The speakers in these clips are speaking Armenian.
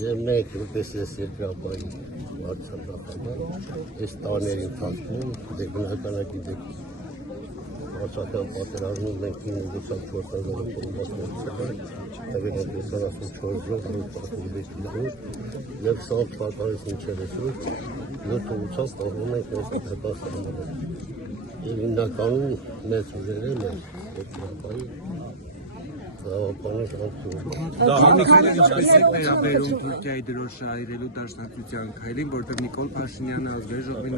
Եվ մենք որպես ես երկրապահի վարչապետը այս տարիների ընթացքում դե բնականակի դեպ Արցախյան պատերազմում մենք 9.4 կողմնակցել տվյալները 24 եւ 20 թվականից մինչեւ այսօր 7 ուղղությամբ տողում ենք մեր պետական սահմանները։ Եվ հիմնականում մեծ ուժերը մեր երկրապահի Զավապանից անցում։ Դահանիկները ինչպես եք վերաբերում Թուրքիայի դրոշայրելու դաշնակցության քայլին, որտեղ Նիկոլ Փաշինյանը ազգային ժողովի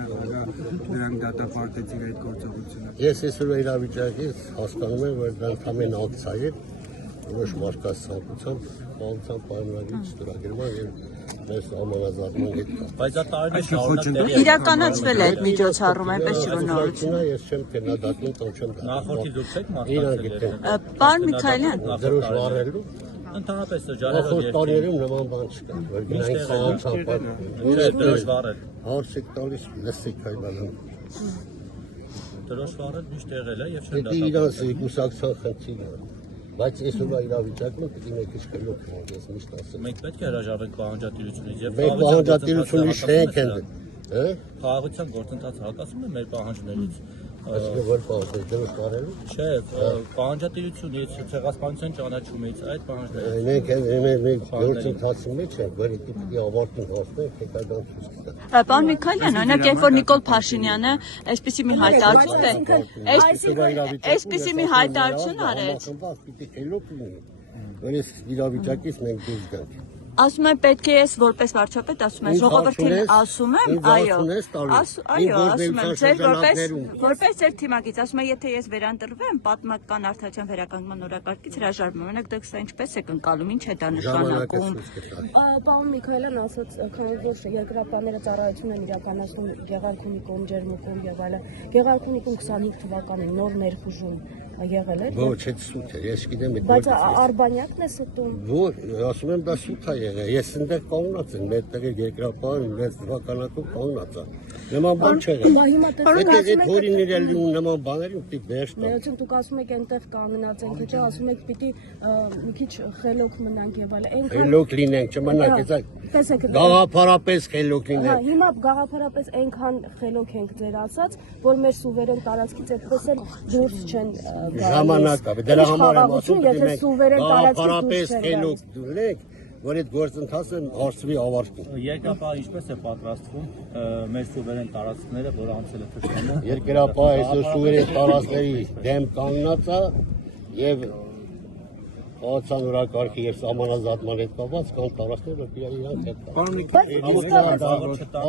նրանք դատապարտեցին այդ գործողությունը։ Ես այսօր իրավիճակից հասկանում եմ, որ դա ընդամենը ակցիա է, որոշ մարդկանց ցանկությամբ բանցան պայմանագրից ստորագրման եւ մեզ համանազատման հետ կապ։ Բայց դա տարիներ շարունակ իրականացվել է այդ միջոցառումը, այնպես չի որ նորություն։ Ես չեմ քննադատում, կամ չեմ դատում։ նախորդի դուք եք մասնակցել։ Պարոն Միքայելյան, Դրոշ վառելու Ընդհանրապես շրջաններով Ախոս տարիներում նման բան չկա, որ գնային խաղացապատ։ դրոշ վառել։ Հարցիկ տալիս լսեք հայբանում։ Դրոշ վառել միշտ եղել է եւ չեն Պետք է իրանց կուսակցության խնդիրը։ Բայց այսօրվա իրավիճակում պետք է մեկ քիչ կլոք լինի, ես միշտ ասեմ։ Մենք պետք է հրաժարվենք պահանջատիրությունից եւ Մենք պահանջատիրությունից չենք ենք, հա՞։ Խաղաղության գործընթացը հակասում է մեր պահանջներից։ Այսինքն որ պահանջը դրոշ վառելու։ Չէ, պահանջատիրությունից, ցեղասպանության ճանաչումից այդ պահանջները։ Մենք գործընթացի մեջ ենք, որ պետք է ավարտին հասնենք, հետագան ցույց տա։ պարոն Միքայելյան, օրինակ երբ որ Նիկոլ Փաշինյանը այսպեսի մի հայտարարություն արեց, Պիտի քելոք լինի, որ այս իրավիճակից մենք դուրս գանք։ ասում եմ պետք է ես որպես վարչապետ ասում եմ ժողովրդին ասում եմ, այո, ասում եմ ձեր որպես ձեր թիմակից ասում եմ եթե ես վերանտրվեմ պատմական արդարության վերականգնման օրակարգից հրաժարվում եմ, օրինակ դուք սա ինչպես եք ընկալում, ինչ է դա նշանակում։ Պարոն Միքայելյան ասաց, քանի որ երկրապահները ծառայություն են իրականացնում Գեղարքունիքում, Ջերմուկում եւ այլն, Գեղարքունիքում 25 թվականին նոր ներխուժում եղել է։ Ոչ, այդ սուտ է, ես գիտեմ այդ Բայց Արբանյակն է ստում։ Որ ասում եմ դա սուտ է եղել, ես ընդեղ կանգնած եմ, մեր տեղի երկրապահը մեծ թվականակով կանգնած է։ Նման բան չեղել։ Այդ որին իրելի ու նման բաների պիտի վերջ տա։ Ներողություն, դուք ասում եք այնտեղ կանգնած ենք, չէ՞, ասում եք պիտի մի քիչ խելոք մնանք եւ այլն։ Խելոք լինենք, չմնանք, գաղափարապես խելոք լինենք։ Հիմա գաղափարապես այնքան խելոք ենք ձեր ասած, որ մեր սուվերեն տարածքից այդպես էլ դուրս չեն ժամանակա, դրա համար եմ ասում, եթե սուվերեն գաղափարապես խելոք լինենք, որ այդ գործընթացը հարցվի ավարտին։ Երկրապահը ինչպես է պատրաստվում մեր սուվերեն տարածքները, որ անցել է թշնամու։ Երկրապահը այսօր սուվերեն տարածքների դեմ կանգնած է եւ Ոցան օրակարգի եւ սահմանազատման հետ կապված կան տարածքներ, որ իրանք հետ կան։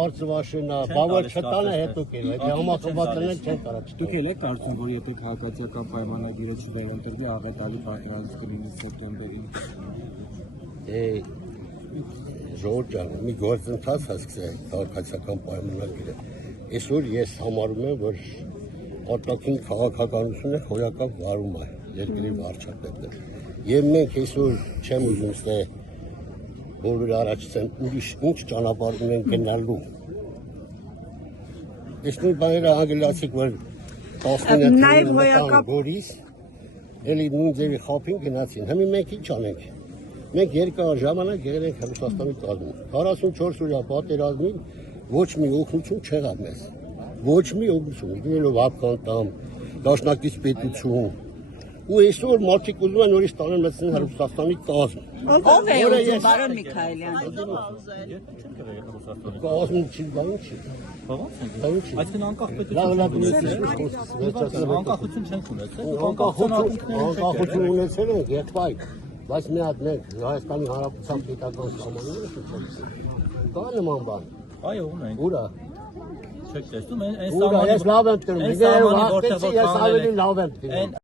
Արծվաշինա, բավար չտանը հետո կել, այդ համախմբվածներն չեն կարա չտա։ Դուք եք կարծում, որ եթե քաղաքացիական պայմանագիրը չվերընտրվի, աղետալի պատերազմ կլինի սեպտեմբերին։ Ժողովուրդ ջան, մի գործընթաց հասկացեք քաղաքացիական պայմանագիրը։ Այսօր ես համարում եմ, որ արտաքին քաղաքականությունը հոյակապ վարում է երկրի վարչապետը։ Եվ մենք այսօր չեմ ուզում ստե բոլորը առաջացան ուրիշ ինչ ճանապարհ ունեն գնալու։ Այս նույն բաները անգլիացիք որ 19 հոյակապ Բորիս էլի նույն ձևի խափին գնացին։ Հիմա մենք ինչ անենք։ Մենք երկար ժամանակ եղել ենք Ռուսաստանի կազմում։ 44 օրյա պատերազմին ոչ մի օգնություն չեղավ մեզ։ Ոչ մի օգնություն, դրանով ապկանտամ, դաշնակից պետություն։ Ու այսօր մարդիկ ուզում են նորից տանեն մտցնեն Ռուսաստանի կազմ։ Ով է ուզում, պարոն Միքայելյան։ Կազմում չի, բան չի։ Այսինքն անկախ պետություն անկախություն չենք ունեցել։ Անկախություն ունեցել ենք, եղբայր, բայց մի հատ մենք Հայաստանի Հանրապետության պետական սահմանները շուտ կա նման բան։ Այո, ունենք։ Ուրա։ Չեք տեսնում, այն Ուրա, ես լավ եմ տրում, ես ավելի լավ եմ տրում։